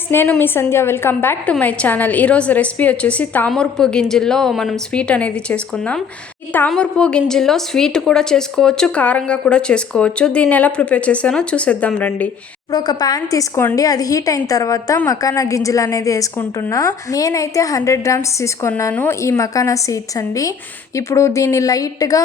Guys నేను మీ Sandhya. Welcome back to my channel ఈరోజు recipe వచ్చేసి తామరపు గింజల్లో మనం స్వీట్ అనేది చేసుకుందాం. తామరపు గింజల్లో స్వీట్ కూడా చేసుకోవచ్చు కారంగా కూడా చేసుకోవచ్చు. దీన్ని ఎలా ప్రిపేర్ చేశానో చూసేద్దాం రండి. ఇప్పుడు ఒక ప్యాన్ తీసుకోండి. అది హీట్ అయిన తర్వాత మకానా గింజలు అనేది వేసుకుంటున్నా. నేనైతే హండ్రెడ్ గ్రామ్స్ తీసుకున్నాను ఈ మకానా సీడ్స్ అండి. ఇప్పుడు దీన్ని లైట్గా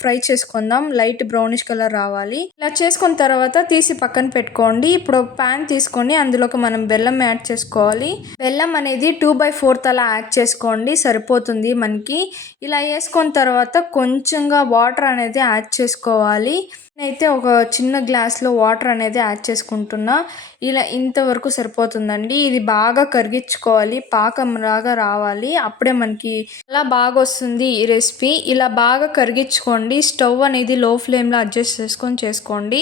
ఫ్రై చేసుకుందాం. లైట్ బ్రౌనిష్ కలర్ రావాలి. ఇలా చేసుకున్న తర్వాత తీసి పక్కన పెట్టుకోండి. ఇప్పుడు ఒక ప్యాన్ తీసుకొని అందులోకి మనం బెల్లం యాడ్ చేసుకోవాలి. బెల్లం అనేది టూ బై ఫోర్త్ అలా యాడ్ చేసుకోండి. సరిపోతుంది మనకి. ఇలా వేసుకున్న తర్వాత తర్వాత కొంచెంగా వాటర్ అనేది యాడ్ చేసుకోవాలి. నేనైతే ఒక చిన్న గ్లాస్లో వాటర్ అనేది యాడ్ చేసుకుంటున్నా. ఇలా ఇంతవరకు సరిపోతుందండి. ఇది బాగా కరిగించుకోవాలి. పాకం లాగా రావాలి. అప్పుడే మనకి అలా బాగా వస్తుంది ఈ రెసిపీ. ఇలా బాగా కరిగించుకోండి. స్టవ్ అనేది లో ఫ్లేమ్లో అడ్జస్ట్ చేసుకొని చేసుకోండి.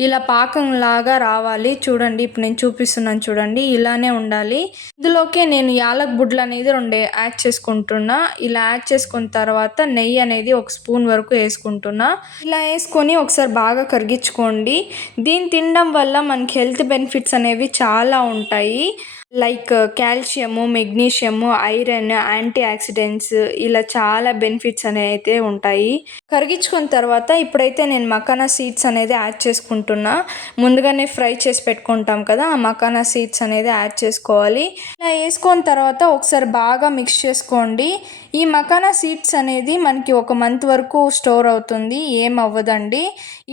ఇలా పాకం లాగా రావాలి. చూడండి. ఇప్పుడు నేను చూపిస్తున్నాను చూడండి. ఇలానే ఉండాలి. ఇందులోకే నేను యాలక్ బుడ్లు అనేది రెండు యాడ్ చేసుకుంటున్నా. ఇలా యాడ్ చేసుకున్న తర్వాత నెయ్యి అనేది ఒక స్పూన్ వరకు వేసుకుంటున్నా. ఇలా వేసుకొని ఒకసారి బాగా కరిగించుకోండి. దీన్ని తినడం వల్ల మనకి హెల్త్ బెనిఫిట్స్ అనేవి చాలా ఉంటాయి. Like calcium magnesium iron antioxidants ఇలా చాలా బెనిఫిట్స్ అనేవి అయితే ఉంటాయి. కరిగించుకున్న తర్వాత ఇప్పుడైతే నేను మకానా సీడ్స్ అనేది యాడ్ చేసుకుంటున్నా. ముందుగానే ఫ్రై చేసి పెట్టుకుంటాం కదా ఆ మకానా సీడ్స్ అనేది యాడ్ చేసుకోవాలి. ఇలా వేసుకున్న తర్వాత ఒకసారి బాగా మిక్స్ చేసుకోండి. ఈ మకానా సీడ్స్ అనేది మనకి ఒక మంత్ వరకు స్టోర్ అవుతుంది ఏం అవ్వదండి.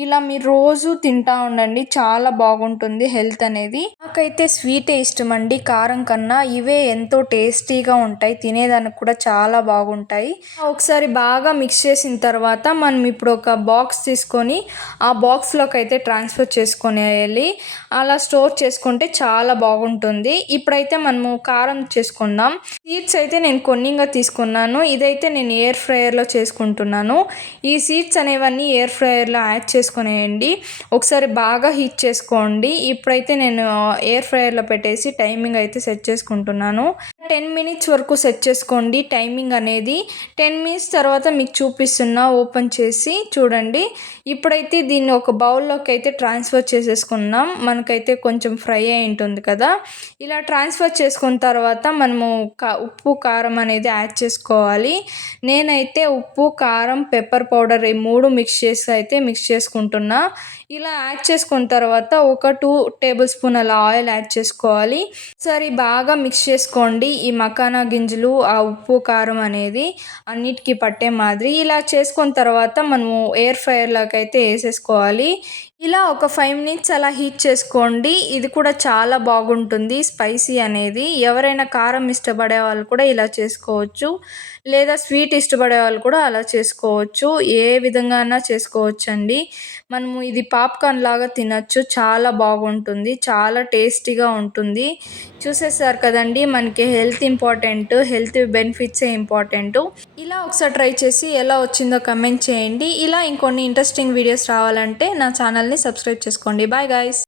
ఇలా మీరు రోజు తింటా ఉండండి చాలా బాగుంటుంది హెల్త్ అనేది. నాకైతే స్వీటే ఇష్టం అండి కారం కన్నా ఇవే ఎంతో టేస్టీగా ఉంటాయి తినేదానికి కూడా చాలా బాగుంటాయి. ఒకసారి బాగా మిక్స్ చేసిన తర్వాత మనం ఇప్పుడు ఒక బాక్స్ తీసుకొని ఆ బాక్స్లోకి అయితే ట్రాన్స్ఫర్ చేసుకునేయాలి. అలా స్టోర్ చేసుకుంటే చాలా బాగుంటుంది. ఇప్పుడైతే మనము కారం చేసుకుందాం. సీడ్స్ అయితే నేను కొన్నిగా తీసుకున్నాను. ఇదైతే నేను ఎయిర్ ఫ్రైయర్లో చేసుకుంటున్నాను. ఈ సీడ్స్ అనేవన్నీ ఎయిర్ ఫ్రైయర్లో యాడ్ చేసుకునేయండి. ఒకసారి బాగా హీట్ చేసుకోండి. ఇప్పుడైతే నేను ఎయిర్ ఫ్రైయర్లో పెట్టేసి టైమింగ్ అయితే సెట్ చేసుకుంటున్నాను. టెన్ మినిట్స్ వరకు సెట్ చేసుకోండి. టైమింగ్ అనేది టెన్ మినిట్స్ తర్వాత మీకు చూపిస్తున్నా ఓపెన్ చేసి చూడండి. ఇప్పుడైతే దీన్ని ఒక బౌల్లోకి అయితే ట్రాన్స్ఫర్ చేసేసుకున్నాం మనకైతే కొంచెం ఫ్రై అయి ఉంటుంది కదా. ఇలా ట్రాన్స్ఫర్ చేసుకున్న తర్వాత మనము ఉప్పు కారం అనేది యాడ్ చేసుకోవాలి. నేనైతే ఉప్పు కారం పెప్పర్ పౌడర్ ఈ మూడు మిక్స్ చేసి అయితే మిక్స్ చేసుకుంటున్నా. ఇలా యాడ్ చేసుకున్న తర్వాత ఒక టూ టేబుల్ స్పూన్ అలా ఆయిల్ యాడ్ చేసుకోవాలి. సరే బాగా మిక్స్ చేసుకోండి. ఈ మకానా గింజలు ఆ ఉప్పు కారం అనేది అన్నిటికీ పట్టే మాదిరి. ఇలా చేసుకున్న తర్వాత మనము ఎయిర్ ఫ్రైయర్లోకి అయితే వేసేసుకోవాలి. ఇలా ఒక ఫైవ్ మినిట్స్ అలా హీట్ చేసుకోండి. ఇది కూడా చాలా బాగుంటుంది. స్పైసీ అనేది. ఎవరైనా కారం ఇష్టపడే వాళ్ళు కూడా ఇలా చేసుకోవచ్చు. లేదా స్వీట్ ఇష్టపడే వాళ్ళు కూడా అలా చేసుకోవచ్చు. ఏ విధంగా అయినా చేసుకోవచ్చు అండి మనము ఇది పాప్కార్న్ లాగా తినచ్చు. చాలా బాగుంటుంది. చాలా టేస్టీగా ఉంటుంది. చూసేసారు కదండి. మనకి హెల్త్ ఇంపార్టెంట్ హెల్త్ బెనిఫిట్సే ఇంపార్టెంట్ ఇలా ఒకసారి ట్రై చేసి ఎలా వచ్చిందో కమెంట్ చేయండి. ఇలా ఇంకొన్ని ఇంట్రెస్టింగ్ వీడియోస్ రావాలంటే నా ఛానల్ ఛానల్ని సబ్స్క్రైబ్ చేసుకోండి. Bye guys.